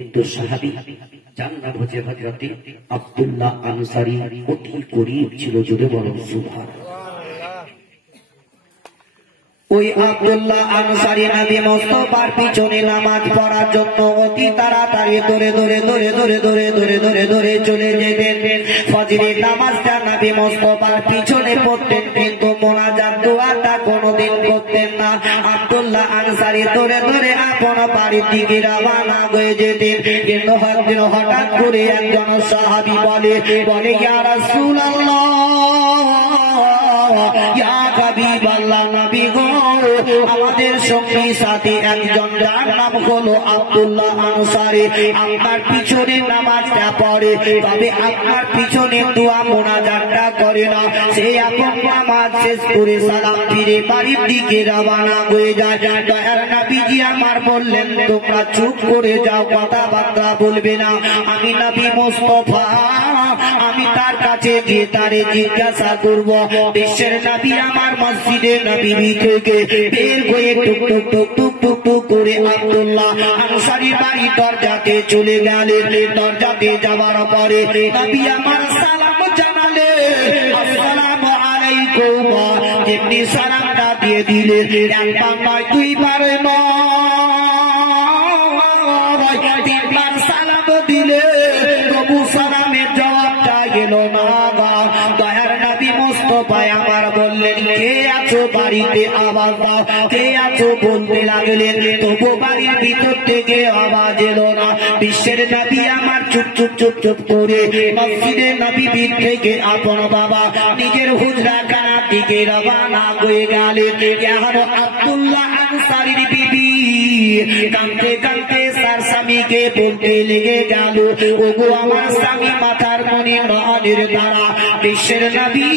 কিন্তু সাহাবী যার নাম হচ্ছে হযরত আব্দুল্লাহ আনসারী, অতি গরীব ছিল, জোরে বলেন সুবহানাল্লাহ। ওই আব্দুল্লাহ আনসারী নবী মুস্তাফার পিছনে নামাজ পড়ার জন্য অতি তাড়াতাড়ি ধরে চলে যেতেন। ফজরের নামাজটা নবী মুস্তাফার পিছনে পড়তেন, কিন্তু মুনাজাত দোয়াটা কোনোদিন করতেন না। আব্দুল্লাহ আনসারী ধরে আপন বাড়ির দিকে রওনা হয়ে যেতেন। কিন্তু হঠাৎ করে একজন সাহাবী বলে ইয়া রাসূলুল্লাহ, ইয়া হাবিবাল্লাহ, নবী গো, আমাদের সঙ্গী সাথী একজন যার নাম হলো আব্দুল্লাহ আনসারী, আপনার পিছনে নামাজটা পড়ে, তবে আপনার পিছনে দোয়া মুনাজাতটা করে না। সে আপন নামাজ শেষ করে সালাম ফিরে বাড়ির দিকে রওনা হয়ে যায়। দয়ার নবীজি আমার বললেন, তোমরা চুপ করে যাও, কথাবার্তা বলবে না। আমি নবী মুস্তাফা, আমি তার কাছে গিয়ে তারে জিজ্ঞাসা করব। বিশ্বের নবী আমার মসজিদে নববী থেকে বের হয়ে টুক টুক করে আব্দুল্লাহ আনসারী বাড়ির দরজাতে চলে গেলেন। দরজাতে যাওয়ার পরে নবী আমার সালাম জানালে, আসসালামু আলাইকুম, যেমনি সালামটা দিয়ে দিলেন, একবার নয়, দুইবার নয়, তিনবার সালাম দিলে তবু সালামের জবাবটা গেল না। দয়ার নবী মুস্তাফা আমার বললেন, কে আছো বাড়িতে, আওয়াজ দাও, কে আছো বলতে লাগলেন, তবু বাড়ির ভিতর থেকে আওয়াজ এলো না। বিশ্বের নবী আমার চুপ করে মসজিদে নববী থেকে আপন বাবা নিজের হুজরাখানার দিকে রওনা হয়ে গেলেন। এখন আব্দুল্লাহ আনসারীর বিবি কাঁদতে কাঁদতে তার স্বামীকে বলতে লেগে গেল, ওগো আমার স্বামী, মাথার মনে নয়নের দ্বারা বিশ্বের নবী,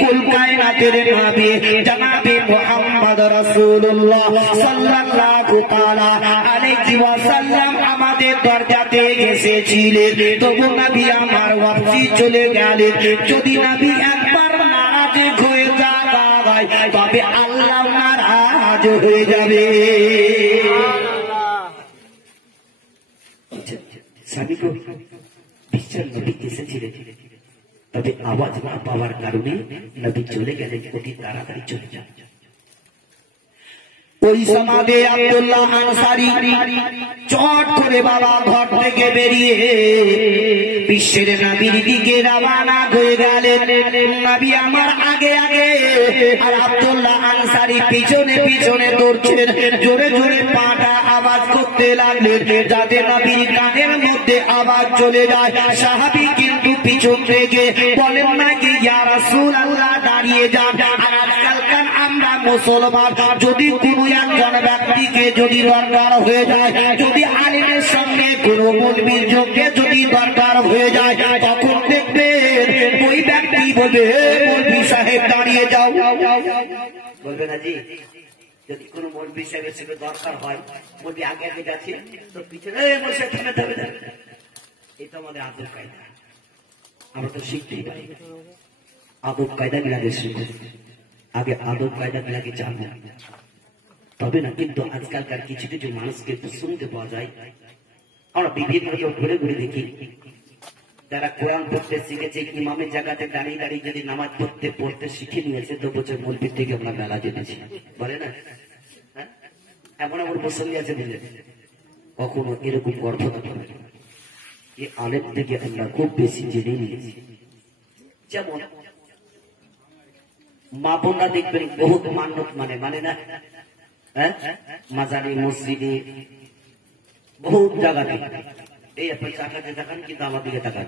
কুল কায়নাতের নবী জনাবে মুহাম্মদ রাসূলুল্লাহ সাল্লাল্লাহু তাআলা আলাইহি ওয়াসাল্লাম আমাদের দরজাতে এসেছিলেন, তবু নবী আমার ওয়াফি চলে গেলেন। যদি নবী একবার নারাজ হয়ে যায়, তবে আল্লাহ নারাজ হয়ে যাবে। স্বামীকে বিশ্বের নবী এসেছিলেন, তবে আওয়াজ না পাওয়ার কারণে নবী চলে গেলেন, অতি তাড়াতাড়ি চলে যান। ওই সমাজে আব্দুল্লাহ আনসারী চট করে বাবা ঘর থেকে বেরিয়ে বিশ্বের নবীর দিকে রওনা হয়ে গেলেন। নবী আমার আগে আগে আর আব্দুল্লাহ আনসারী পিছনে পিছনে দৌড়ছেন। জোরে জোরে পাটা আওয়াজ করতে লাগলেন, যাতে নবীর কানের মধ্যে আওয়াজ চলে যায়। সাহাবী কিন্তু পিছন থেকে বলেন নাকি, ইয়া রাসূলুল্লাহ, দাঁড়িয়ে যান। আর আজকালকার আমরা মুসলমান, যদি কোনো একজন ব্যক্তিকে যদি দরকার হয়ে যায়, যদি আলিমের সঙ্গে কোনো মৌলবীর যোগ্যে যদি দরকার হয়ে যায়, তখন দেখবেন ওই ব্যক্তি বলবে, মৌলবী সাহেব দাঁড়িয়ে যাও, বলবে না জি, যদি কোন মৌলবী সাহেবের সঙ্গে দরকার হয়, মৌলবী আগে আগে যাচ্ছে, তো পিছনে বসে থেমে থামে যাবে। এটা আমাদের আদব কায়দা, আমরা তো শিখতেই পারি। আদব কায়দা মিলাকে শিখো, আগে আদব কায়দা মিলাকে জানবো, তবে না। কিন্তু আজকালকার কিছু কিছু মানুষকে শুনতে পাওয়া যায়, আমরা বিভিন্ন ঘুরে ঘুরে দেখি, যারা কোরআন পড়তে শিখেছে, ইমামের জায়গাতে দাঁড়িয়ে দাঁড়িয়ে যদি নামাজ পড়তে শিখে নিয়েছে, তো বছর মৌলবীর থেকে আমরা মেলা জেনেছি, বলে না? এমন এমন প্রসঙ্গে আছে বলে কখনো এরকম গর্বতা পাবে, এই আলেম থেকে আমরা খুব বেশি জেনে নিয়েছি। যেমন মা বোনরা দেখবেন বহুত মান্যত মানে না, মাজারে মসজিদে বহুত জায়গাতে, এই আপনি চাকাতে তাকান, কিন্তু আমার দিকে তাকান,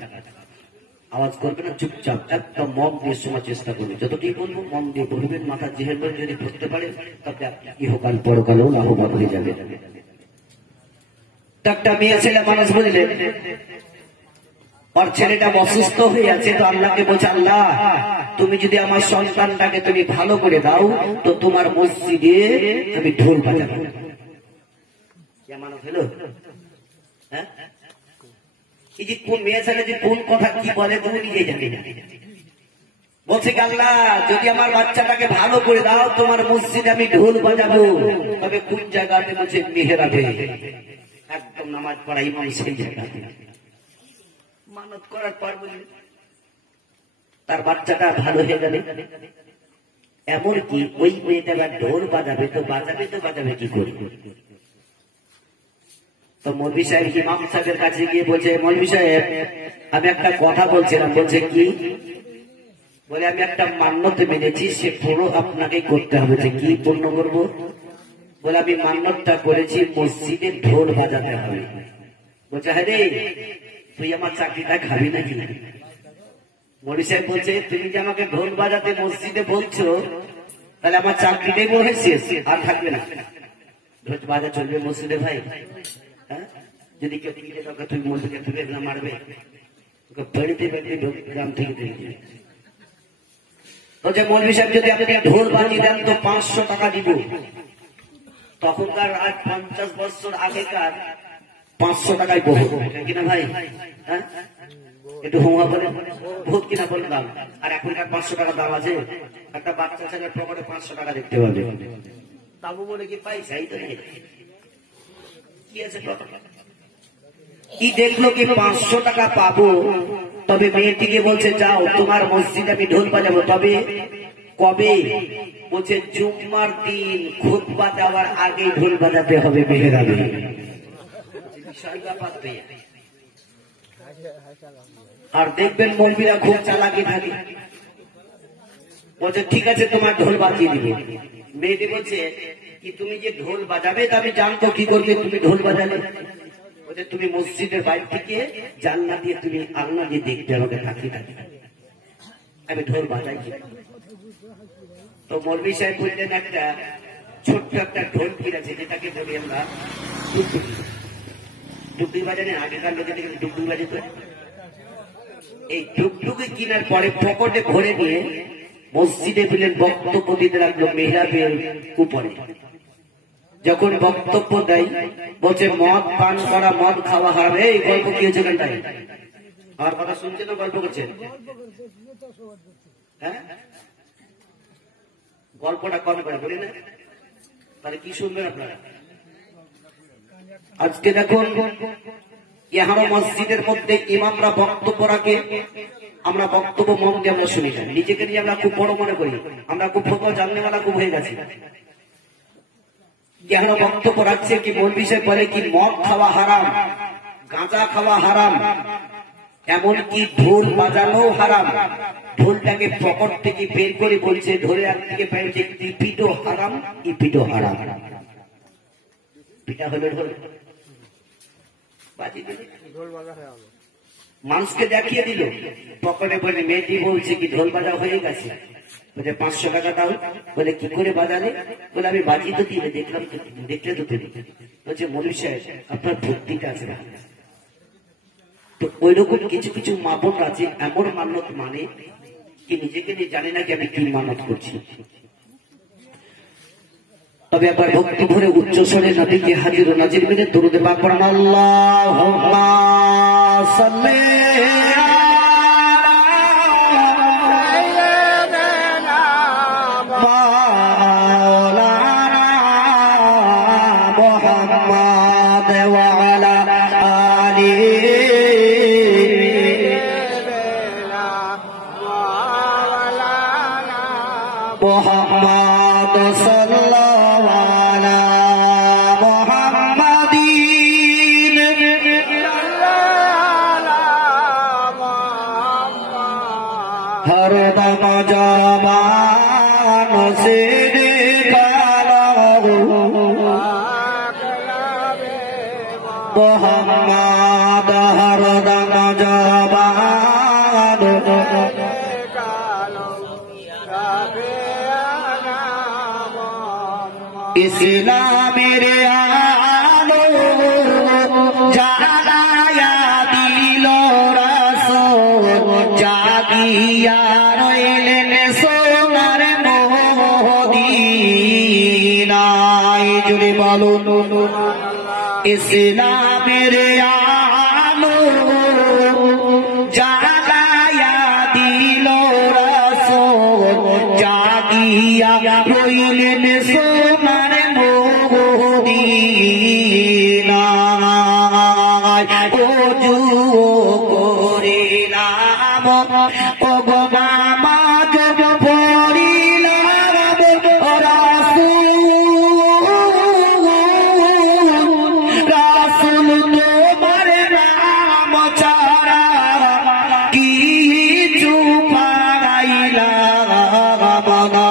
আওয়াজ করবে না, চুপচাপ একদম মন দিয়ে শোনার চেষ্টা করবেন। যতটুকু বলবো মন দিয়ে বলবেন, মাথা জেহের করে যদি ধরতে পারে, তবে আপনি ইহকাল পরকালেও লাভবান হয়ে যাবে। একটা মেয়ে ছেলে মানুষ বুঝলেন, ওর ছেলেটা অসুস্থ হয়ে আছে, তো আল্লাহকে বলছে, আল্লাহ তুমি যদি আমার সন্তানটাকে তুমি ভালো করে দাও, তো তোমার মসজিদে আমি ঢোল বাজাবো। মানুষ হলো, হ্যাঁ, এই যে কোন মেয়ে ছেলে যে কোন কথা কি বলে তুমি নিজে জানি না, বলছে আল্লাহ যদি আমার বাচ্চাটাকে ভালো করে দাও, তোমার মসজিদে আমি ঢোল বাজাবো। তবে কোন জায়গাতে বলছে মেহরাবে, একদম নামাজ পড়া ইমাম সেই জায়গাতে মানত করার পর বলি তার বাচ্চাটা ভালো হয়ে যাবে। এমনকি ওই মেয়েটা ঢোল বাজাবে তো বাজাবে কি করে? তো মৌলভী সাহেব ইমাম সাহেবের কাছে গিয়ে বলছে, মৌলভী সাহেব আমি একটা কথা বলছিলাম। বলছে কি? বলে আমি একটা মান্যত মেনেছি, সে পুরো আপনাকে করতে হবে। যে কি পূর্ণ করবো? বলে আমি মান্যতটা করেছি মসজিদে ঢোল বাজাতে হবে। বলছে হ্যাঁ রে, তুই আমার চাকরিটা খাবি নাকি? মৌলভী সাহেব বলছে তুমি যে আমাকে ঢোল বাজাতে মসজিদে বলছো, তাহলে আমার চাকরিটাই মনে শেষ, আর থাকবে না। ঢোল বাজা চলবে মসজিদে ভাই? হ্যাঁ, যদি কেউ টিকিটে দরকার তুমি মসজিদে তুলে মারবে, বাড়িতে বাড়িতে গ্রাম থেকে তুলে। বলছে মৌলভী সাহেব যদি আপনি ঢোল বাজিয়ে দেন তো 500 টাকা দিব। তখনকার আজ 50 বছর আগেকার 500 টাকায় বহু কিনা ভাই? হ্যাঁ, একটু হুমা বলে বহুত কিনা বললাম। আর এখনকার 500 টাকা দাম আছে? একটা বাচ্চা ছেলের পকেটে 500 টাকা দেখতে পাবে। তাবু বলে কি পয়সাই তো নেই, কি আছে? কি দেখলো কি 500 টাকা পাবো? তবে মেয়েটিকে বলছে যাও তোমার মসজিদে আমি ঢোল বাজাবো। তবে কবে? বলছে জুম্মার দিন খুতবা দেওয়ার আগে ঢোল বাজাতে হবে মেহরাবে। আর দেখবেন মৌলভীরা খুব চালাকি থাকে। বলছে ঠিক আছে তোমার ঢোল বাজিয়ে দিবে। মেয়েটি বলছে কি তুমি যে ঢোল বাজাবে তা আমি জানতো কি করবে তুমি ঢোল বাজালে? বলছে তুমি মসজিদের বাইরে থেকে জানলা দিয়ে তুমি আলনা দিয়ে দেখতে আমাকে থাকি আমি ঢোল বাজাই। তো মৌলভী সাহেব বললেন একটা ছোট্ট একটা ঢোল ফির আছে যেটাকে বলি আমরা টুকটুকি। টুকটুকি বাজানে আগেকার লোকের টুকটুকি বাজাতো। এই টুকটুকি কেনার পরে পকেটে ভরে নিয়ে মসজিদে দিলেন, বক্তব্য দিতে লাগলো মেহরাবের উপরে। যখন বক্তব্য দেয় বলছে মদ পান করা, মদ খাওয়া হারাম। এই গল্প কি হয়েছে? তাই আমার কথা শুনছেন না গল্প করছেন? হ্যাঁ, গল্পটা কম করে বলি না, তাহলে কি শুনবেন আপনারা? আজকে দেখুন ইহারো মসজিদের মধ্যে ইমামরা বক্তব্য রাখে, আমরা বক্তব্য মন দিয়ে আমরা শুনি না, নিজেকে নিয়ে আমরা খুব বড় মনে করি, আমরা খুব ফতোয়া জাননেওয়ালা খুব হয়ে গেছি। ইহারো বক্তব্য রাখছে কি মৌলভী সাহেব বলে কি মদ খাওয়া হারাম, গাঁজা খাওয়া হারাম, এমনকি ঢোল বাজানো হারাম। ঢোলটাকে পকেট থেকে বের করে বলছে ধরে একদিকে পেয়েছে ইপিটো হারাম, ইপিটো হারাম। পিঠা হলে ঢোল মানুষকে দেখিয়ে দিল পকেটে বলে। মেয়েটি বলছে কি ঢোল বাজা হয়ে গেছে। বলে 500 টাকা দাও। বলে কি করে বাজালে? বলে আমি বাজিয়ে তো দিয়ে দেখলাম, দেখলে তো তুমি। বলছে মৌলভী সাহেব আপনার ভক্তিটা আছে না। তো ওই রকম কিছু কিছু মাপন আছে এমন মান্যত মানে কি নিজেকে নিয়ে জানে না কি আমি কি মানত করছি। তবে একবার ভক্তি ভরে উচ্চ স্বরে নবীকে হাজির ও নাজির মেনে দরুদে পাক পড়ান। আল্লাহুম্মা সাল্লি ইসলামের আলো জানায়া দিল রাসূল, জাগিয়া রইলেন সোনার মদিনায়। জুড়ে বলুন ইসলামের আলো জানায়া দিল রাসূল, জাগিয়া রইলেন সোনার মদিনায়। ওযু করিলাম ও গো নামাজ পড়িলাম রাসূল তোমার নাম ছাড়া কিছু পাইলাম না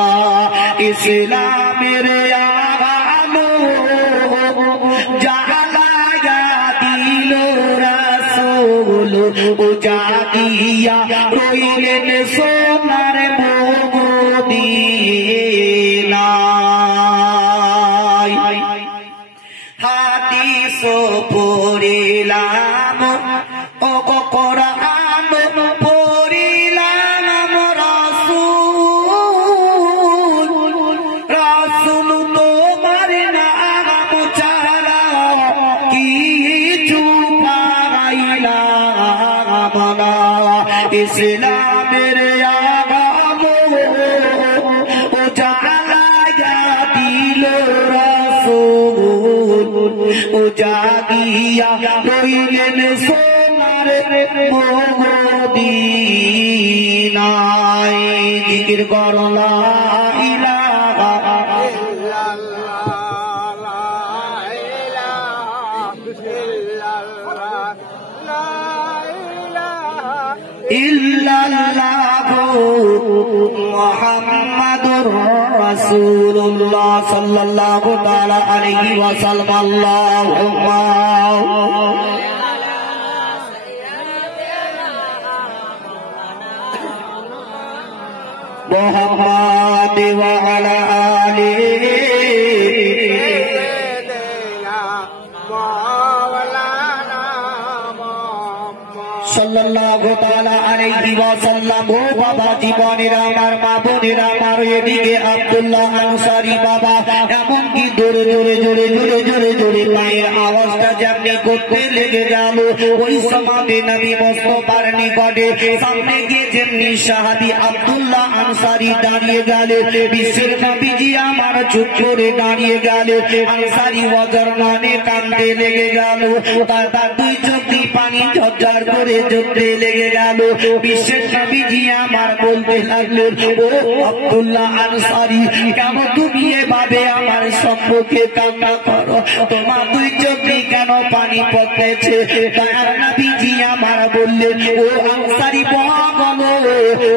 ইসলামের আলো জ্বালায়া দিল রাসূল ও জাগিয়া রইলেন সোনার মদিনায় হাদিস পড়িলাম ও কোরআন পড়িলাম রাসূল তোমার নাম ছাড়া কিছু পাইলাম না ইসলামের আলো ও জ্বালায়া দিল রাসূল ও জাগিয়া রইলেন সোনার মদিনায় জিকির করো লা ইলাহা ইল্লাল্লাহু মুহাম্মাদুর রাসূলুল্লাহ সাল্লাল্লাহু তাআলা আলাইহি ওয়াসাল্লাম আল্লাহুম্মা মুহাম্মাদ ওয়া আলা আলিহি সাল্লাল্লাহু তাআলা আলাইহি ওয়াসাল্লাম। ও বাবা জীবনেরা আমার মা বোনেরা আমার এদিকে আব্দুল্লাহ আনসারী বাবা এমনকি জোরে জোরে জোরে জোরে জোরে জোরে পায়ের আওয়াজটা যেমনি করতে লেগে গেল ওই সমাজে নবী মুস্তাফার নিকটে সামনে গিয়ে যেমনি সাহাবী আব্দুল্লাহ আনসারী দাঁড়িয়ে গেলেন বিশ্বের নবীজি আমার চুপ করে দাঁড়িয়ে গেলেন আনসারী ওয়াজরমানে কাঁদতে লেগে গেল তার দুই চোখ দিয়ে পানি ঝরঝর করে ঝরতে লেগে গেল বিশ্বের নবীজি আমার বলতে লাগলেন ও আব্দুল্লাহ আনসারী কেন তুমি এভাবে আমার সম্পর্কে কান্না করো তোমার দুই চোখ দিয়ে কেন পানি পড়তেছে তার নবীজি আমার বললেন ও আনসারী বলো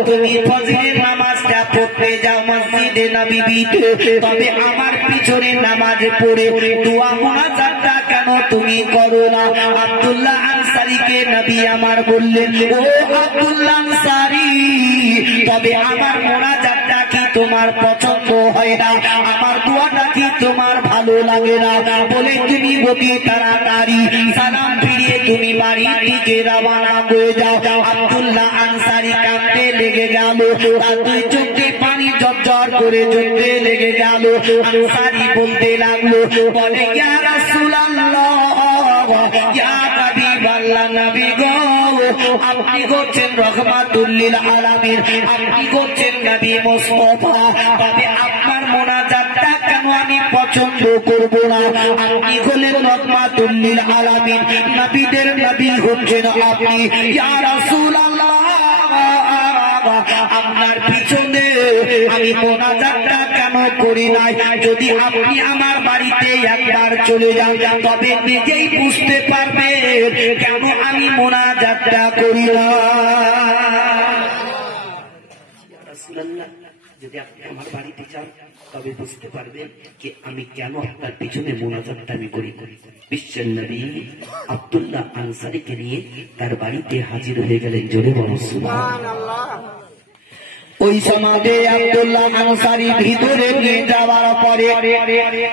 তুমি ফজরের নামাজটা পড়তে যাও মসজিদে নববীতে তবে আমার পিছনে নামাজ পড়ে দোয়া মুনাজাতটা কেন তুমি করো না আব্দুল্লাহ আনসারীকে নবী আমার বললেন ও আব্দুল্লাহ আনসারী তবে আমার মুনাজাতটা কি তোমার পছন্দ হয় না আমার দোয়াটা কি তোমার ভালো লাগে না বলে তুমি অতি তাড়াতাড়ি সালাম ফিরিয়ে তুমি বাড়ির দিকে রওনা হয়ে যাও আব্দুল্লাহ আনসারী কাঁদতে লেগে গেল তার দুই চোখে পানি ঝরঝর করে ঝরতে লেগে গেল আনসারী বলতে লাগলো বলে ইয়া রাসূলুল্লাহ ইয়া হাবিবাল্লাহ নবী গো আপনি হচ্ছেন রহমাতুল লিল আলামিন আপনি হচ্ছেন নবী মুস্তাফা তবে আপনার মুনাজাতটা কেন আমি পছন্দ করব না আপনি হলেন রহমাতুল লিল আলামিন নবীদের নবী হচ্ছেন আপনি ইয়া রাসূলুল্লাহ আপনার পিছনে আমি মোনাজাতটা কেন করি নাই যদি আপনি আমার বাড়িতে একবার চলে যান তবে নিজেই বুঝতে পারবেন কেন আমি মোনাজাতটা করি না যদি আপনি আমার বাড়িতে যান তবে বুঝতে পারবেন যে আমি কেন আপনার পিছনে মোনাজাতটা আমি করি বিশ্বের নবী আব্দুল্লাহ আনসারীকে নিয়ে তার বাড়িতে হাজির হয়ে গেলেন জোরে বলো সুবহানাল্লাহ ওই সমাজে আব্দুল্লাহ আনসারী ভিতরে নিয়ে যাওয়ার পরে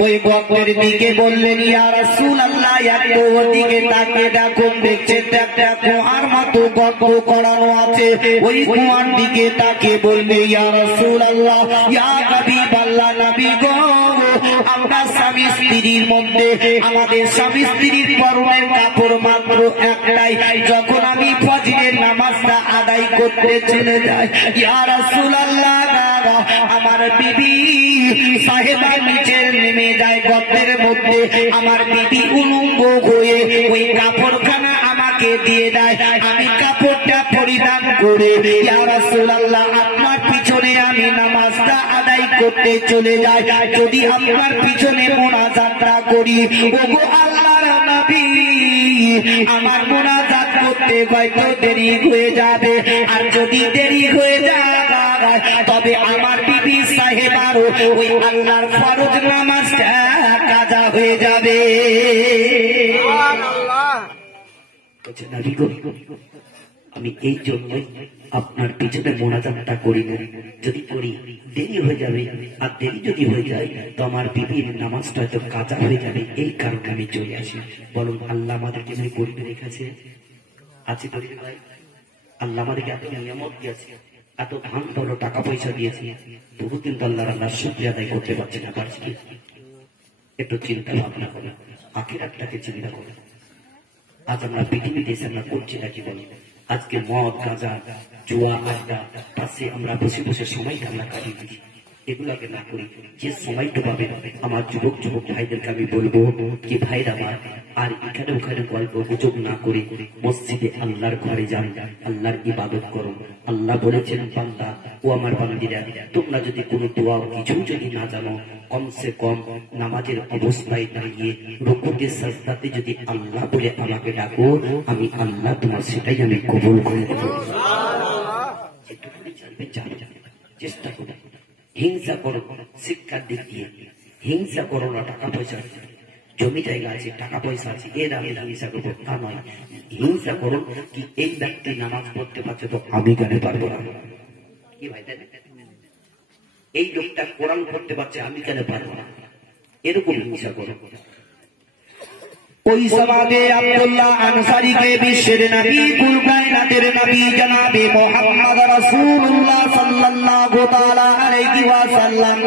ওই বক্তের দিকে বললেন ইয়া রাসূলুল্লাহ একটু ওদিকে তাকিয়ে দেখুন দেখছেন একটা কুয়ার মতো গর্ত করানো আছে ওই কুয়ার দিকে তাকিয়ে বললে ইয়া রাসূলুল্লাহ ইয়া হাবিবাল্লাহ নবী গো আমরা স্বামী স্ত্রীর মধ্যে আমাদের স্বামী স্ত্রীর পরনের কাপড় মাত্র একটাই যখন আমি ফজরের নামাজটা আদায় করতে চলে যাই ইয়া রাসূলুল্লাহ আমার বিবি সাহেবা নিচে নেমে যায় গর্তের মধ্যে আমার বিবি উলঙ্গ হয়ে ওই কাপড়খানা আমার আমাকে দিয়ে দেয়, আমি কাপড়টা পরিধান করে ইয়া রাসূলুল্লাহ আপনার পিছনে আমি নামাজটা আদায় করতে চলে যাই। যদি আপনার পিছনে মুনাজাতটা করি, ওগো আল্লাহর নবী আমার মুনাজাত করতে হয়তো দেরি হয়ে যাবে, আর যদি দেরি হয়ে যায় তবে আমার বিবি সাহেবারও ওই আল্লাহর ফরজ নামাজটা কাজা হয়ে যাবে। আমি এই জন্যই আপনার পিছনে মোনাজাতটা করি না, যদি করি দেরি হয়ে যাবে, আর দেরি যদি হয়ে যায় তো আমার বিবির নামাজটা হয়তো কাজা হয়ে যাবে, এই কারণে আমি চলে আসি। বলুন আল্লাহ আমাদেরকে এমনি গরিবে রেখেছে আছে তো ভাই, আল্লাহ আমাদেরকে এত নিয়ামত দিয়েছে, এত ধান বড় টাকা পয়সা দিয়েছে, তবু কিন্তু আল্লাহর শুকরিয়া আদায় করতে পারছি না। পারছি কি? একটু চিন্তা ভাবনা করে আখিরাতটাকে চিন্তা করে। আজ আমরা পৃথিবীতে এসে আমরা করছি না জীবন, আজকে মদ গাঁজা জুয়া আড্ডা পাশে আমরা বসে বসে সময়টা আমরা কাটিয়ে দিই। এগুলাকে না করি, যে সময়টা পাবে আমার যুবক যুবক ভাইদেরকে আমি বলবো কি ভাইরা আমার আর এখানে ওখানে গল্প গুজব না করে মসজিদে আল্লাহর ঘরে যান, আল্লাহর ইবাদত করো। আল্লাহ বলেছেন বান্দা ও আমার বান্দিরা, তোমরা যদি কোনো দোয়া কিছু যদি না জানো, কমসে কম নামাজের অবস্থায় দাঁড়িয়ে রুকুতে সাজদাতে যদি আল্লাহ বলে আমাকে ডাকো, আমি আল্লাহ তোমার সেটাই আমি কবুল করে দেব। যেটুকুনি জানবে চেষ্টা করো। হিংসা করো শিক্ষার দিক দিয়ে, হিংসা করো না টাকা পয়সা জমি জায়গা আছে টাকা পয়সা আছে এর আমি হিংসা করবো তা নয়। হিংসা করো কি এই ব্যক্তি নামাজ পড়তে পারছে তো আমি কেন পারবো না, কি ভাই এই লোকটা কোরআন পড়তে পারছে আমি কেন পারবো না, এরকম হিংসা করো। ওই সমাজে আব্দুল্লাহ আনসারীকে বিশ্বের নবী কুল কায়নাতের নবী জনাবে মুহাম্মদ রাসূলুল্লাহ সাল্লাল্লাহু তাআলা আলাইহি ওয়াসাল্লাম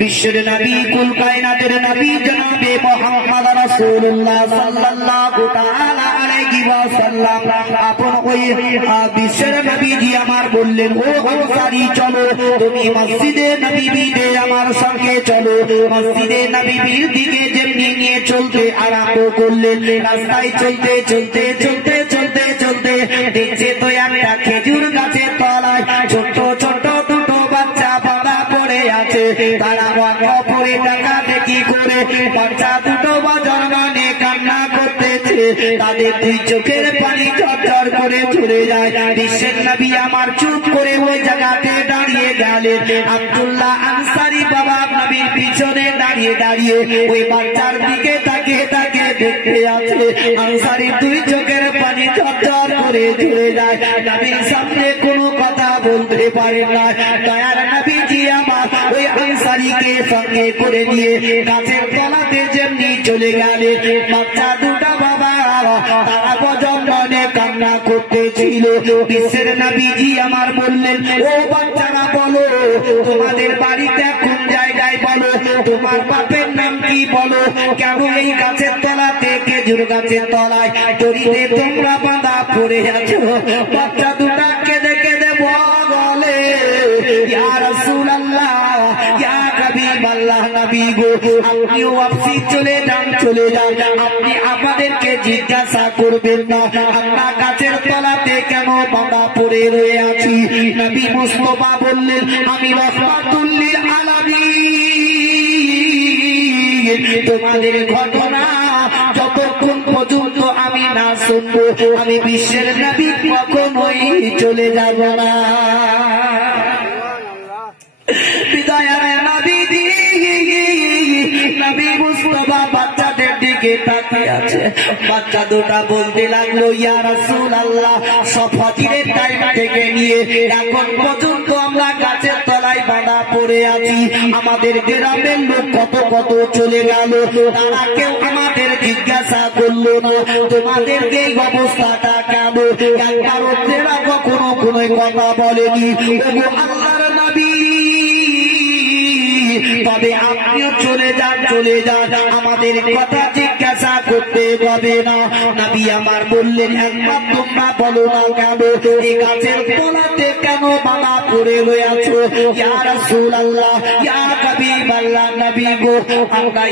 বিশ্বের নবী কুল কায়নাতের নবী জনাবে মুহাম্মদ রাসূলুল্লাহ সাল্লাল্লাহু তাআলা আলাইহি ওয়াসাল্লাম আপন ওই বিশ্বের নবীজি আমার বললেন, ও আনসারী চলো তুমি মসজিদে নববীতে আমার সঙ্গে চলো। মসজিদে নববীর দিকে যেমনি নিয়ে চলতে আরম্ভ করলেন, রাস্তায় চলতে চলতে চলতে চলতে চলতে দেখছে তো একটা খেজুর গাছের তলায় ছোট্ট ছোট্ট দুটো বাচ্চা বাঁধা পড়ে আছে। তারা অপরে টাকা দেখি করে বাচ্চা দুটো বাজার মানে কান্না করতেছে, তাদের দুই চোখের পানি ঝরঝর করে ঝরে যায়। বিশ্বের নবী আমার চুপ করে ওই জায়গাতে দাঁড়িয়ে গেলেন। আব্দুল্লাহ আনসারী বাবা নবীর পিছনে দাঁড়িয়ে দাঁড়িয়ে ওই বাচ্চার দিকে তাকিয়ে তাকিয়ে দেখতে আছে। আনসারী দুই চোখের পানি ঝরঝর করে ঝরে যায়, নবীর সামনে কোনো কথা বলতে পারে না। দয়ার নবীজি আমার ওই আনসারীকে সঙ্গে করে নিয়ে গাছের তলাতে যেমনি চলে গেলেন। বাচ্চা দুটা বাবা তারা বজম্বনে কান্না করতেছিল। বিশ্বের নবীজি আমার বললেন, ও বাচ্চারা বলো তোমাদের বাড়িটা কোন জায়গায়, বলো তোমার বাপের নাম কি, বলো কেন এই গাছের তলাতে খেজুর গাছের তলায় দড়িতে তোমরা বাঁধা পড়ে আছো। বাচ্চা দুটা কেঁদে কেঁদে বলে, ইয়া রাসূলুল্লাহ ইয়া হাবিবাল্লাহ নবী গো আপনিও আপনি চলে যান চলে যান, আপনি আমাদেরকে জিজ্ঞাসা করবেন না আমরা গাছের তলাতে কেন বাঁধা পড়ে রয়ে আছি। নবী মুস্তাফা বললেন, আমি রাহমাতুল লিল আলামিন, তোমাদের ঘটনা যতক্ষণ পর্যন্ত আমি না শুনবো আমি বিশ্বের নবী কখনোই চলে যাব না। বিদায়ের নবীজি নবী মুস্তাফা বাচ্চাদের দিকে তাকিয়ে আছে। বাচ্চা দুটা বলতে লাগলো, ইয়া রাসূলুল্লাহ ফজরের টাইম থেকে নিয়ে এখন পর্যন্ত আমরা গাছের তলায় বাঁধা পড়ে আছি। আমাদের গ্রামের লোক কত কত চলে গেল, তারা কেউ আমাদের জিজ্ঞাসা করলো না তোমাদের এই অবস্থাটা কেন। একবারও তারা কখনো কোনো কথা বলেনি। আল্লাহর নবী তবে আপনিও চলে যান চলে যান, আমাদের কথা জিজ্ঞাসা করতে হবে না। নবী আমার বললেন, একবার তোমরা বলো না কেন এই গাছের তলাতে কেন বাঁধা পড়ে রয়েছো। ইয়া রাসূলুল্লাহ ইয়া নবী গো আমরা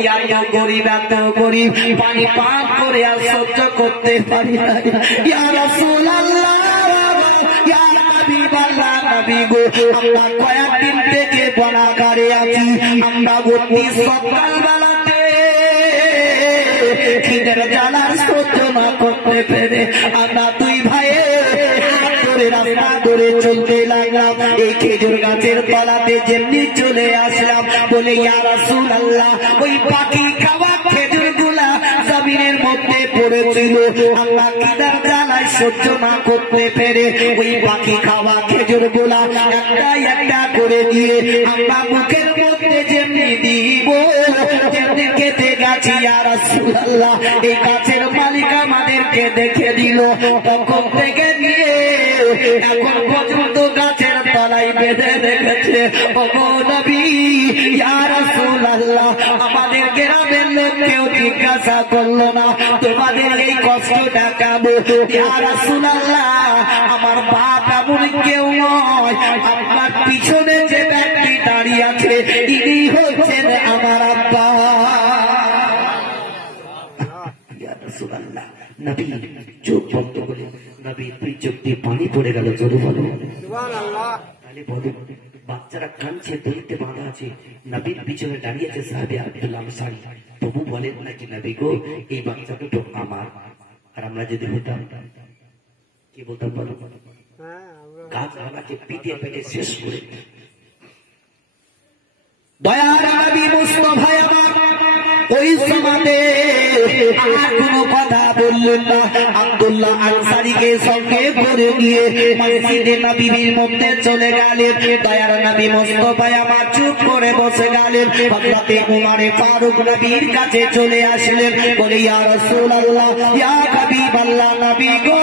এত গরিব পানি পান করে আর সহ্য করতে পারি না ইয়া রাসূলুল্লাহ ইয়া হাবিবাল্লাহ নবী গো আমরা কয়েকদিন থেকে বনাগারে আছি আমরা অতি সকালবেলাতে খিদের জ্বালার সহ্য না করতে পেরে আমরা দুই ভাইয়ে রাস্তা ধরে চলতে লাগলাম এই খেজুর গাছের তলাতে যেমনি চলে আসলাম বলে ইয়া রাসূলুল্লাহ ওই পাখি খাওয়া খেজুর গুলা জমিনের মধ্যে পড়েছিল আমরা খিদার জ্বালায় সহ্য না করতে পেরে ওই পাখি খাওয়া খেজুর গুলা একটা একটা করে দিয়ে আমরা মুখের মধ্যে যেমনি দিব যেমনি খেতে গেছি ইয়া রাসূলুল্লাহ এই গাছের মালিক আমাদেরকে দেখে দিল তখন থেকে নিয়ে এখন পর্যন্ত গাছের তলায় বেঁধে রেখেছে ওগো নবী ইয়া রাসূলুল্লাহ আমাদের গ্রামের লোক কেউ জিজ্ঞাসা করলো না তোমাদের এই কষ্টটা কেমন ইয়া রাসূলুল্লাহ আমার বাপ এমন কেউ নয় আপনার পিছনে যে ব্যক্তি দাঁড়িয়ে আছে ইনি হচ্ছেন আমার আব্বা ইয়া রাসূলুল্লাহ নবী চোখ বন্ধ করে নবী দুই চোখ দিয়ে পানি পড়ে গেল জোরে বলো সুবহানাল্লাহ তাহলে বলো বাচ্চারা কাঁদছে দড়িতে বাঁধা আছে নবীর পিছনে দাঁড়িয়েছে সাহাবী আব্দুল্লাহ আনসারী তবু বলেন নাকি নবী গো এই বাচ্চা দুটো আমার আর আমরা যদি হতাম কি বলতাম বলো গাছ আমাকে পিটিয়ে পেটে শেষ করে দয়ার নবী মুস্তাফা আমার ওই সমাজে আর কোনো কথা বললেন না আব্দুল্লাহ আনসারীকে সঙ্গে করে নিয়ে মসজিদে নববীর মধ্যে চলে গেলেন দয়ার নবী মুস্তাফা আমার চুপ করে বসে গেলেন হযরতে উমরে ফারুক নবীর কাছে চলে আসলেন বলে ইয়া রাসূলুল্লাহ ইয়া হাবিবাল্লাহ নবী গো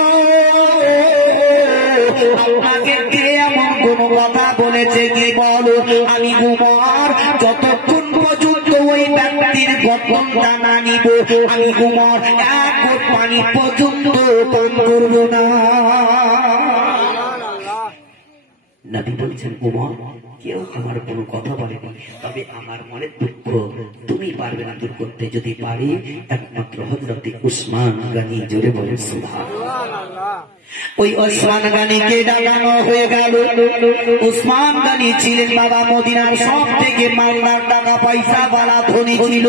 আপনাকে কে এমন কোন কথা বলেছে কি বলো আমি উমর যতক্ষণ পর্যন্ত ওই ব্যক্তির গঠনটা না নিব আমি উমর এক ঘট পানি পর্যন্ত পান করব না নবী বলছেন উমর কেউ আমার কোনো কথা বলেনি তবে আমার মনের দুঃখ তুমি পারবে না দূর করতে যদি পারি একমাত্র হযরতে উসমান গনি জোরে বলেন সুবহানাল্লাহ ওই ওসমান গনিকে ডাকানো হয়ে গেল উসমান গনি ছিলেন বাবা মদিনার সব থেকে মালদার টাকা পয়সা वाला ধনী ছিল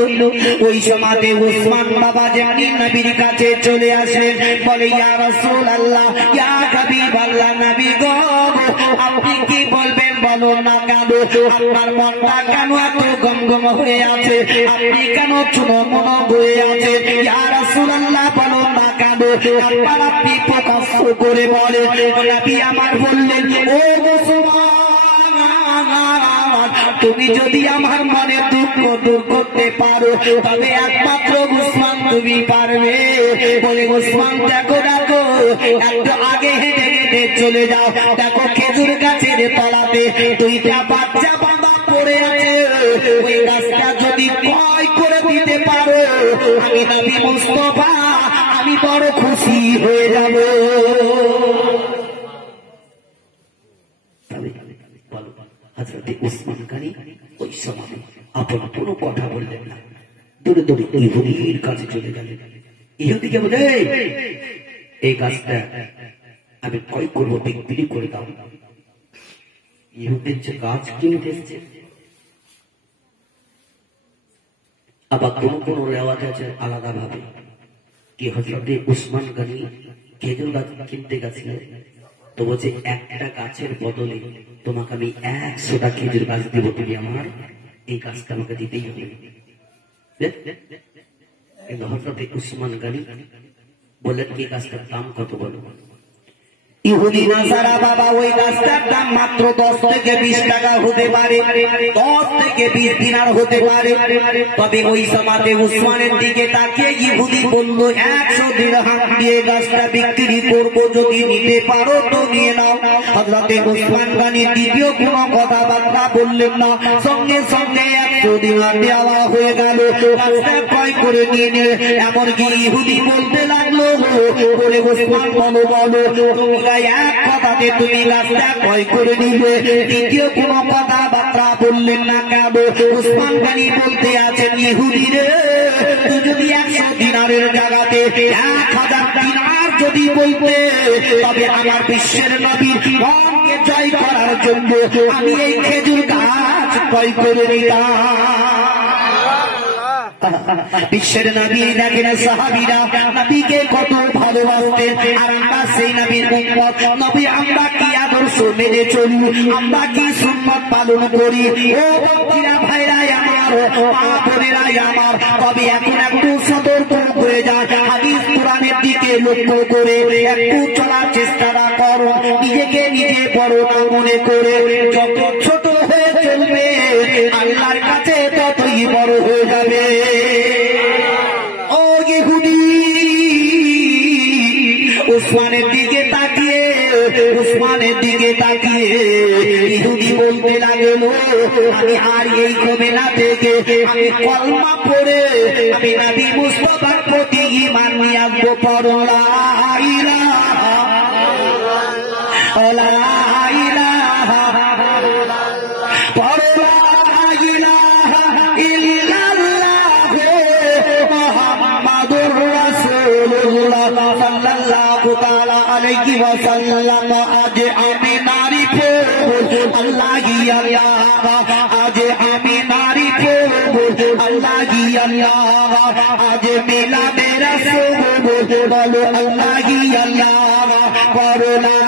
ওই সময়তে উসমান বাবা যেমনি নবীর কাছে চলে আসেন বলে ইয়া রাসূলুল্লাহ ইয়া হাবিবাল্লাহ নবী গো আপনি কি বলবেন বলো না কেন আপনার মনটা কেন এত গমগম হয়ে আছে আপনি কেন চুনমুনো হয়ে আছে ইয়া রাসূলুল্লাহ বলো না কেন আপনার আপনি প্রকাশ করে বলে নবী আমার বললেন ও মুসলমান তুমি যদি আমার মনে দুঃখ দূর করতে পারো তবে একমাত্র উসমান তুমি পারবে বলে উসমান দেখো দেখো একটু আগে হেঁটে হেঁটে চলে যাও দেখো খেজুর গাছের তলাতে দুইটা বাচ্চা বাঁধা পড়ে আছে ওই গাছটা যদি ক্রয় করে দিতে পারো আমি নবী মুস্তাফা আমি বড় খুশি হয়ে যাব হযরতে উসমান গনি ওই সময় আপন কোনো কথা বললেন না দূরে দূরে ইহুদির কাছে চলে গেলেন ইহুদিকে বলে এই গাছটা আমি ক্রয় করবো বিক্রি করে দাও ইহুদির যে গাছ কিনতে এসেছে আবার কোন কোন রেওয়াজ আছে আলাদা ভাবে কি হযরতে উসমান গনি খেজুর গাছ কিনতে গেছিলেন তো বলছে একটা গাছের বদলে তোমাকে আমি 100টা খেজুর গাছ দেবো তুমি আমার এই গাছটা আমাকে দিতেই হবে কিন্তু হযরতে উসমান গনি বললেন কি গাছটার দাম কত বলো ইহুদি নাসারা বাবা ওই গাছটার দাম মাত্র 10 থেকে 20 টাকা হতে পারে 10 থেকে 20 দিনার হতে পারে তবে ওই সমাজে উসমানের দিকে তাকিয়ে ইহুদি বলল 100 দিরহাম দিয়ে গাছটা বিক্রি করব যদি নিতে পারো তো নিয়ে নাও হযরতে উসমান গনি দ্বিতীয় কোনো কথাবার্তা বললেন না সঙ্গে সঙ্গে 100 দিরহাম দেওয়া হয়ে গেল গাছটা ক্রয় করে নিয়ে নিয়ে এমনকি ইহুদি বলতে লাগলো বলে উসমান বলো বলো তুমি যায় এক কথাতে তুমি গাছটা ক্রয় করে নিবে, দ্বিতীয় কোনো কথাবার্তা বললেন না কেন? উসমান গনি বলতে আছেন, ইহুদি রে, তুই যদি 100 দিনারের জায়গাতে 1000 দিনার যদি বলতে, তবে আমার বিশ্বের নবীর মনকে জয় করার জন্য আমি এই খেজুর গাছ ক্রয় করে নিতাম। বিশ্বের নবী দেখেন সাহাবীরা নবীকে কত ভালোবাসতেন, আর আমরা সেই নবীর উম্মত। নবী আমরা কি আদর্শ মেনে চলি, আমরা কি সুন্নাত পালন করি? ও বন্ধুরা, ভাইরা আমার, মা বোনেরা আমার, তবে এখন একটু সতর্ক হয়ে যান, হাদিস কোরআনের দিকে লক্ষ্য করে একটু চলার চেষ্টা করো। নিজেকে নিজে বড় না মনে করে যত ছোট হয়ে চলবে আল্লাহর কাছে ততই বড় হয়ে যাবে। ও ইহুদি, উসমানের দিকে তাকিয়ে, উসমানের দিকে তাকিয়ে ইহুদি বলতে লাগলো, আমি আর এই কবিলা থেকে আমি কলমা পড়ে আমি নবী মুস্তাফার প্রতি ঈমান নিয়ে আসবো। পড়ো লা ইলাহা ইল্লাল্লাহ, পড়ো লা ইলাহা ইল্লাল্লাহ মুহাম্মাদুর রাসূলুল্লাহ সাল্লাল্লাহু তাআলা আলাইহি ওয়াসাল্লাম। আজ আমি নারী আল্লাহি আল্লাহ, আজ আমি নারী আল্লাহি আল্লাহ, আজ মিলাদে রাসূল বলো আল্লাহি আল্লাহ, পড়ো লা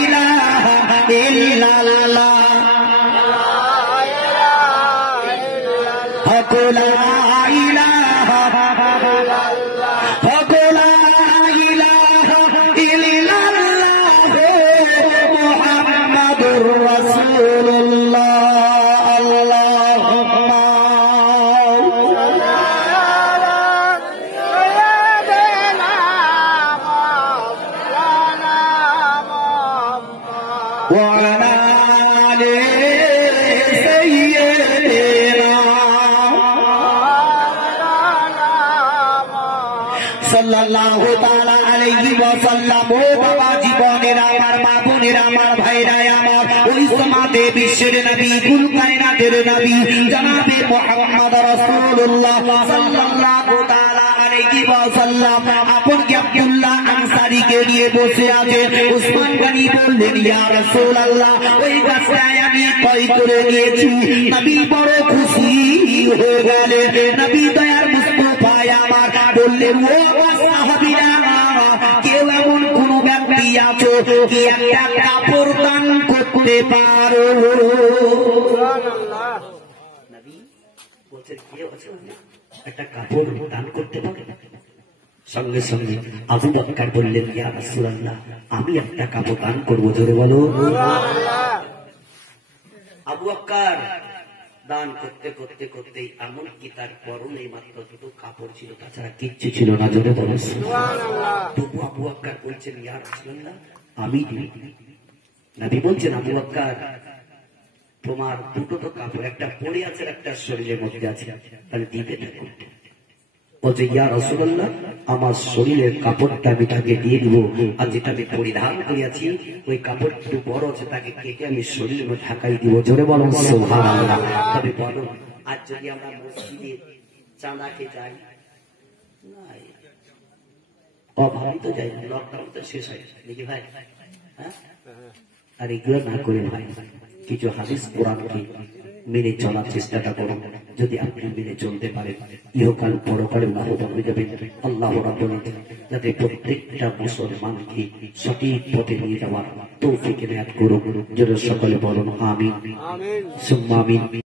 ইলাহা ইল্লাল্লাহ, লা ইলাহা ইল্লাল্লাহ মুহাম্মাদুর রাসূলুল্লাহ। আল্লাহুম্মা ওয়া আলা আলি সাইয়্যিদিনা সাল্লাল্লাহু তাআলা আলাইহি ওয়াসাল্লাম। ও বাবা জীবনের আমার, মা বোনের আমার, ভাইরা আমার, ওই সমাজে বিশ্বের নবী, কুল কায়নাতের নবী জনাবে মুহাম্মদ রাসূলুল্লাহ সাল্লাল্লাহু তাআলা আলাইহি ওয়াসাল্লাম আপন আব্দুল্লাহ আনসারীকে নিয়ে বসে আছে। উসমান গনি বললেন, ইয়া রাসূলুল্লাহ, ওই গাছটা আমি ক্রয় করে নিয়েছি। নবী বড় খুশি হয়ে গেলেন। নবী দয়ার মুস্তাফা আমার বললেন, ও সাহাবীরা, কেউ এমন কোন ব্যক্তি আছো কি একটা কাপড় দান করতে পারো? নবী বলছেন, কেউ আছে একটা কাপড় দান করতে পারে? সঙ্গে সঙ্গে আবু বকর বললেন, ইয়া রাসূলুল্লাহ, আমি একটা কাপড় দান করবো। জোরে বলো। আবু বকর দান করতে করতে করতে এমনকি তার পরনে মাত্র দুটো কাপড় ছিল, তাছাড়া কিচ্ছু ছিল না। জোরে বলো সুবহানাল্লাহ। তবু আবু বকর বলছেন, ইয়া রাসূলুল্লাহ, আমি দিই। নবী বলছেন, আবু বকর, তোমার দুটো তো কাপড়, একটা পরে আছে, একটা শরীরের মধ্যে আছে, তাহলে দিতে থাকো। বলছে, ইয়া রাসূলুল্লাহ, আমার শরীরের কাপড়টা আমি তাকে দিয়ে দিব, আর যেটা আমি পরিধান করিয়াছি ওই কাপড় একটু বড় আছে, তাকে কেটে আমি শরীরের মধ্যে ঢাকাই দিব। জোরে বলো সুবহানাল্লাহ। তবে বলো, আজ যদি আমরা মসজিদে চাঁদাকে যাই, অভাব তো যাই না, লকডাউন তো শেষ হয় দেখি ভাই, হ্যাঁ, আর এগুলো না করে ভাই কিছু হাদিস কোরআনকে মেনে চলার চেষ্টাটা করুন। যদি আপনি মেনে চলতে পারেন, ইহকাল পরকালে লাভবান হয়ে যাবেন। আল্লাহ রাব্বুল আলামিন যাতে প্রত্যেকটা মুসলমানকে সঠিক পথে নিয়ে যাওয়ার তৌফিক এনায়েত করুন। যারা সকলে বলুন আমিন, সুম্মা আমিন।